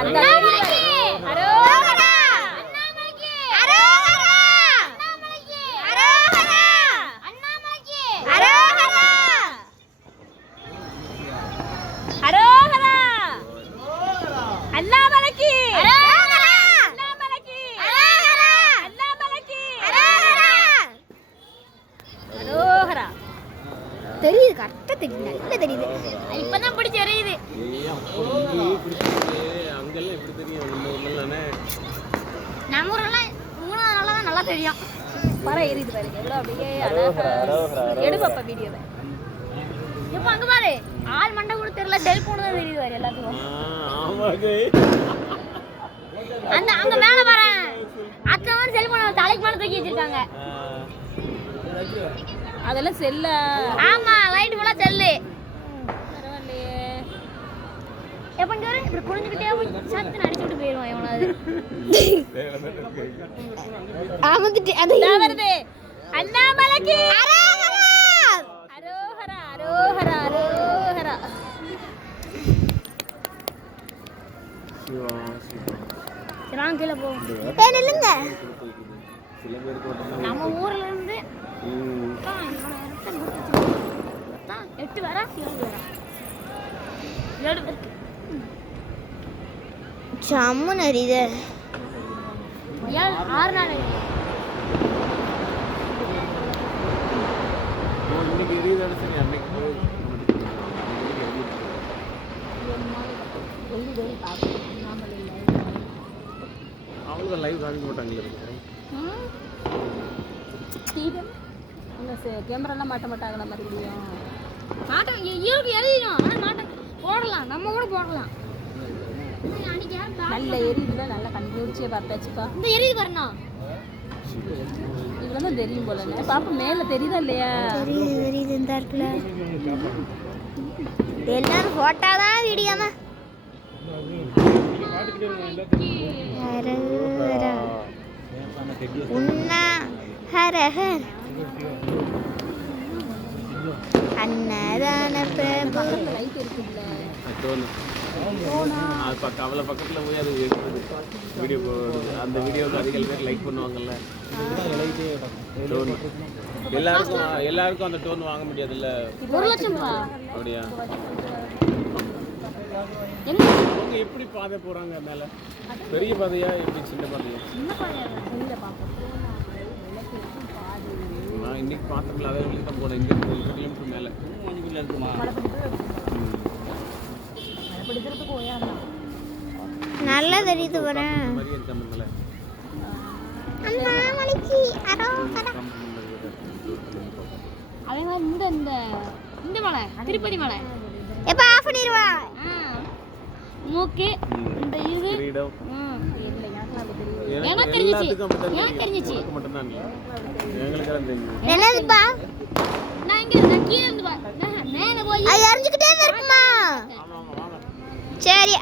அந்த அரோகரா. தெரியுது கரெக்டா தெரியுது நல்லா தெரியுது. இப்பதான் பிடிச்சி எறியுது நம்ம ஊரெல்லாம் மூணாவது தான் நல்லா தெரியும். மரம் எரியுது பாருங்க எவ்வளோ அப்படியே அழகா எடு பாப்பா வீடியோவை இப்போ அங்க பாரு. ஆள் மண்டை கூட தெரியல செல்போன் தான் தெரியுது பாரு எல்லாத்துக்கும். அந்த அங்க மேல பாரு. அத்தனை வந்து செல்போன் தலைக்கு மேல தூக்கி வச்சிருக்காங்க. அதெல்லாம் செல்ல ஆமா. லைட் ஃபுல்லா செல்லு பரவாயில்லையே எப்ப இங்க வர இப்படி குனிஞ்சுக்கிட்டே போய் சத்து அடிச்சு விட்டு போயிடுவான் எவனாவது வேலை தானே இருக்கு. ஆமாத்துட்டு அது இதா வருது அண்ணாமலைக்கு அரோகரா அரோகரா அரோகரா சிவா, சிவா. சரி வாங்க கீழே போவோம் இந்த ஏ நில்லுங்க சில பேருக்கு மட்டும்தான் நம்ம ஊர்ல இருந்து எட்டு வரா ஏழு வரா. ஏழு பேருக்கு. அறியுது ஏழு ஆறு நாள் இன்னைக்கு எரியுதானே சரி அன்னைக்கு போய் இன்னைக்கு எரியுது. அவங்களும் லைவ் காமிக்க மாட்டாங்களே கேமராலாம் மாட்ட மாட்டாங்களா மறுபடியும்? மாட்டம் இயற்கை எழுதிடும். ஆனால் மாட்டம் போடலாம். நம்ம கூட போடலாம். நல்ல எரியுதுல நல்லா கண்டுபிடிச்சியே பார்த்தாச்சுப்பா இந்த எரியுது பாருண்ணா. தான் தெரியும் போல பாப்பா மேலே தெரியுதா இல்லையா? தெரியுது தெரியுது இந்த இடத்துல. எல்லாரும் போட்டா தான் வீடியோமா? உன்னா ஹரஹர் அன்னதான பிரபு. அவளை பக்கத்தில் போய் அது வீடியோ அந்த வீடியோவுக்கு அதிக பேர் லைக் பண்ணுவாங்கல்ல. டோன் எல்லாருக்கும் எல்லாருக்கும் அந்த டோன் வாங்க முடியாதுல்ல. ஒரு லட்சம் ரூபா. அப்படியா? அவங்க எப்படி பாதை போறாங்க மேல? பெரிய பாதையா எப்படி சின்ன பாதையா? அதே வழி தான் போனேன் இங்க இருந்து ரெண்டு கிலோமீட்டர் மேல. இருக்குமா? பிடிக்கிறதுக்கு ஓயாதான் நல்லா தெரியுது இருக்கு மலை. மாதிரி இந்த இந்த இந்த மலை திருப்பதி மலை. எப்ப ஆஃப் பண்ணிடுவா. மூக்கு இந்த இது. எனக்கு தெரிஞ்சுச்சு. எனக்கு தெரிஞ்சுச்சு. எங்களுக்கு எல்லாம் தெரியும். என்னதுப்பா? நான் இங்க நான் கீழே இருந்து பா- நான் மேலே போய் அது எரிஞ்சுக்கிட்டே இருக்குமா? சரி